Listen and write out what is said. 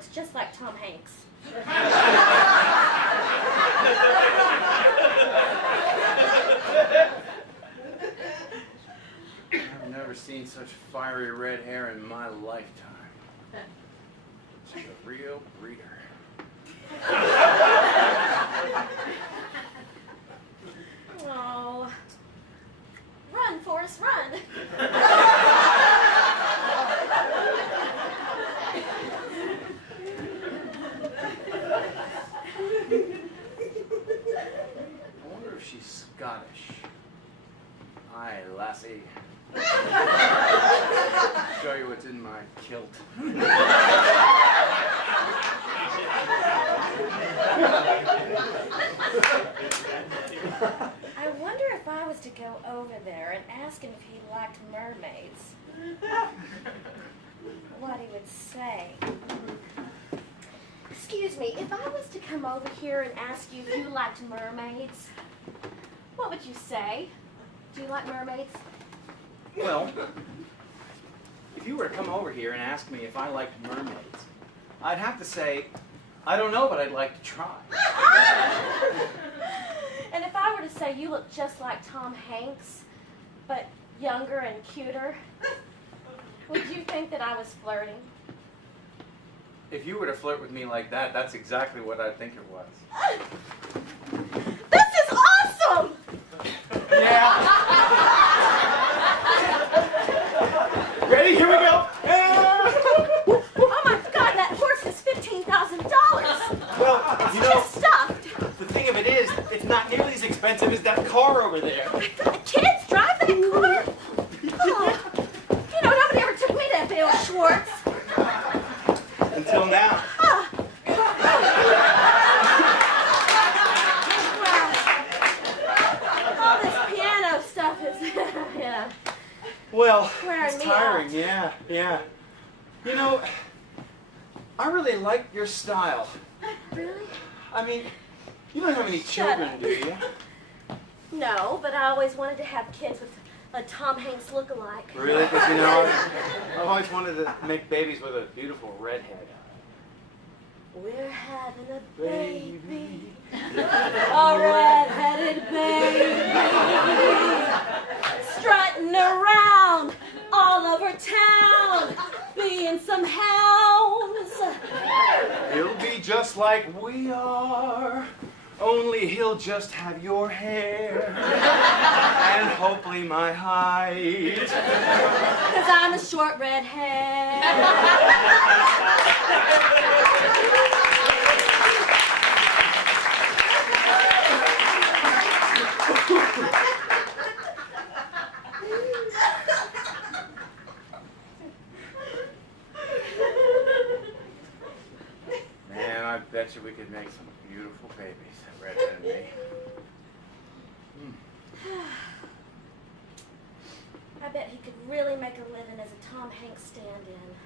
looks just like Tom Hanks. I've never seen such fiery red hair in my lifetime. She's a real breeder. Oh. Run, Forrest, run. I wonder if she's Scottish. Aye, lassie. Show you what's in my kilt. I wonder if I was to go over there and ask him if he liked mermaids, what he would say. Excuse me, if I was to come over here and ask you if you liked mermaids, what would you say? Do you like mermaids? Well, if you were to come over here and ask me if I liked mermaids, I'd have to say, I don't know, but I'd like to try. And if I were to say you look just like Tom Hanks, but younger and cuter, would you think that I was flirting? If you were to flirt with me like that, that's exactly what I'd think it was. This is awesome! Yeah. Ready? Here we go. Oh my God, that horse is $15,000. Well, It's you know, just stuffed. the thing of it is, it's not nearly as expensive as that car over there. Kids drive that car? Oh. You know, nobody ever took me to Bill Schwartz. Until now. Oh. Wow. All this piano stuff is, yeah. Well, Wearing it's me tiring, out. yeah. You know, I really like your style. Really? I mean, you don't have any Shut children, up. do you? No, but I always wanted to have kids with a Tom Hanks look-alike. Really? Because, you know, I've always wanted to make babies with a beautiful redhead. We're having a baby, a red-headed baby, strutting around all over town, being some hounds. He'll be just like we are, only he'll just have your hair, and hopefully my height. 'Cause I'm a short redhead. Man, I bet you we could make some beautiful babies, redhead and me. I bet he could really make a living as a Tom Hanks stand-in.